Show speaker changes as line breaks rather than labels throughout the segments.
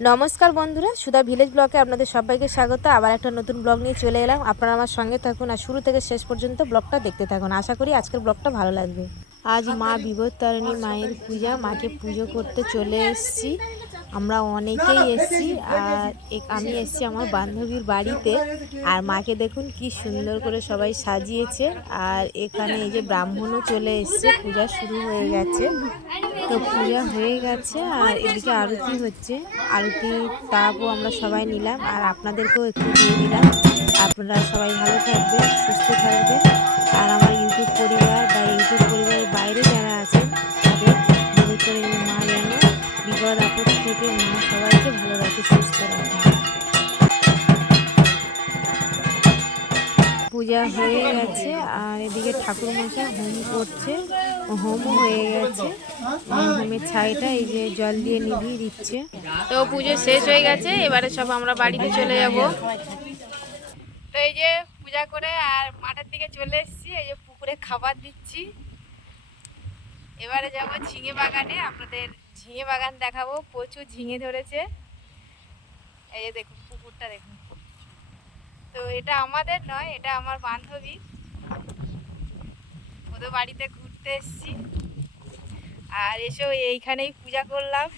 নমস্কার বন্ধুরা, সুধা ভিলেজ ব্লকে আপনাদের সবাইকে স্বাগত। আবার একটা নতুন ব্লগ নিয়ে চলে এলাম। আপনারা আমার সঙ্গে থাকুন আর শুরু থেকে শেষ পর্যন্ত ব্লগটা দেখতে থাকুন। আশা করি আজকের ব্লগটা ভালো লাগবে। আজ মা বিপত্তারিণী মায়ের পূজা, মাকে পুজো করতে চলে এসেছি। আমরা অনেকেই এসেছি আর আমি এসেছি আমার বান্ধবীর বাড়িতে। আর মাকে দেখুন কি সুন্দর করে সবাই সাজিয়েছে। আর এখানে এই যে ব্রাহ্মণও চলে এসেছে, পূজা শুরু হয়ে গেছে। তো পূজা হয়ে গেছে আর এদিকে আরতি হচ্ছে। আরতি তাপও আমরা সবাই নিলাম। আর আপনাদেরকেও একটু দিয়ে দিলাম। আপনারা সবাই ভালো থাকবেন বিপদ আপদ থেকে মা সবাইকে ভালো রাখে সুস্থ রাখে। পূজা হয়ে গেছে, আর এদিকে ঠাকুর মশাই হোম করছে, হোম হয়ে গেছে। হোমের ছাইটা এই যে জল দিয়ে নিভিয়ে দিচ্ছে। তো পুজো শেষ হয়ে গেছে, এবারে সব আমরা বাড়িতে চলে যাব। তো এই যে পূজা করে আর মাঠের দিকে চলে এসেছি, এই যে পুকুরে খাবার দিচ্ছি। এবারে যাব ঝিঙে বাগানে, আপনাদের ঝিঙে বাগান দেখাবো, প্রচুর ঝিঙে ধরেছে। এই যে দেখুন, পুকুরটা দেখুন। তো এটা আমাদের নয়, এটা আমার বান্ধবী। ওদের বাড়িতে ঘুরতে এসেছি। আর এসেও এইখানেই পূজা করলাম।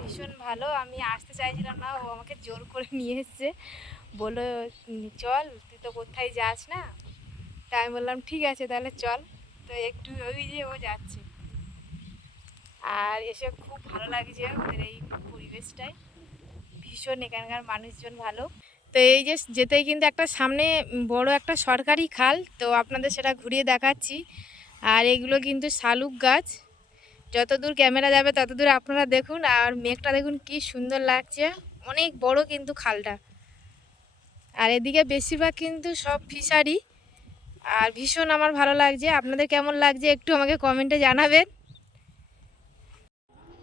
ভীষণ ভালো, আমি আসতে চাইছিলাম না, ও আমাকে জোর করে নিয়ে এসছে। বলল চল, তুই তো কোথায় যাস না? তাই আমি বললাম, ঠিক আছে, তাহলে চল। তো একটু ওই যে ও যাচ্ছে। আর এসে খুব ভালো লাগছে ওদের এই পরিবেশটায়। ভীষণ এখানকার মানুষজন ভালো। তো এই যে যেতেই কিন্তু একটা সামনে বড় একটা সরকারি খাল, তো আপনাদের সেটা ঘুরিয়ে দেখাচ্ছি। আর এগুলো কিন্তু শালুক গাছ। যতদূর ক্যামেরা যাবে ততদূর আপনারা দেখুন। আর মেঘটা দেখুন কি সুন্দর লাগছে। অনেক বড় কিন্তু খালটা। আর এদিকে বেশিরভাগ কিন্তু সব ফিশারি। আর ভীষণ আমার ভালো লাগছে। আপনাদের কেমন লাগছে একটু আমাকে কমেন্টে জানাবেন।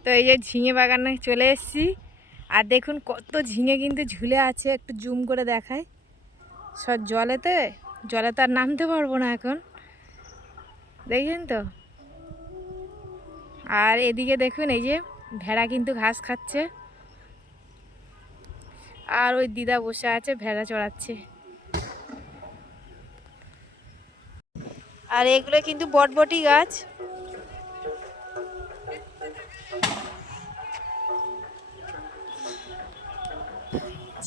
তো এই যে ঝিঙে বাগানে চলে এসেছি। আর দেখুন কত ঝিঙে কিন্তু ঝুলে আছে, একটু জুম করে দেখায় সব জলেতে? জলে তো আর নামতে পারব না এখন। দেখছেন তো? আর এদিকে দেখুন, এই যে ভেড়া কিন্তু ঘাস খাচ্ছে। আর ওই দিদা বসে আছে, ভেড়া চড়াচ্ছে। আর এগুলো কিন্তু বটবটি গাছ।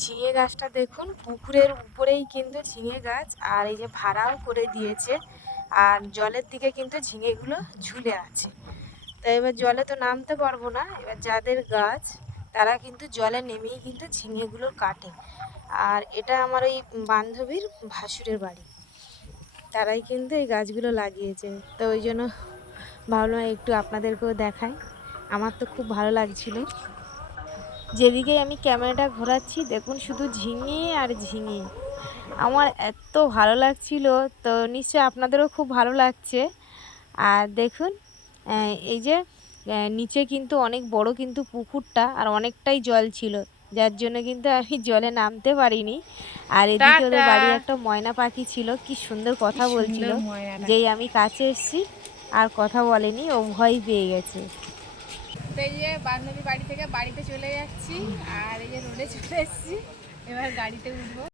ঝিঙে গাছটা দেখুন, পুকুরের উপরেই কিন্তু ঝিঙে গাছ আর এই যে ভাড়াও করে দিয়েছে আর জলের দিকে কিন্তু ঝিঙেগুলো ঝুলে আছে। তো এবার জলে তো নামতে পারব না, এবার যাদের গাছ তারা কিন্তু জলে নেমেই কিন্তু ঝিঙেগুলো কাটে। আর এটা আমার ওই বান্ধবীর ভাসুরের বাড়ি, তারাই কিন্তু এই গাছগুলো লাগিয়েছে। তো ওই জন্য ভাবলাম একটু আপনাদেরকেও দেখাই, আমার তো খুব ভালো লাগছিল। যেদিকেই আমি ক্যামেরাটা ঘোরাচ্ছি দেখুন শুধু ঝিঙে আর ঝিঙে। আমার এত ভালো লাগছিল তো নিশ্চয়ই আপনাদেরও খুব ভালো লাগছে। আর দেখুন এই যে নিচে কিন্তু অনেক বড় কিন্তু পুকুরটা আর অনেকটাই জল ছিল। যার জন্য কিন্তু আমি জলে নামতে পারিনি। আর এদিকে ওদের বাড়ি একটা ময়না পাখি ছিল কি সুন্দর কথা বলছিল। যেই আমি কাছে এসেছি আর কথা বলেনি ও ভয় পেয়ে গেছে। এই যে বান্ধবী বাড়ি থেকে বাড়িতে চলে যাচ্ছি আর এই যে রোডে চলে এসেছি। এবার গাড়িতে উঠবো।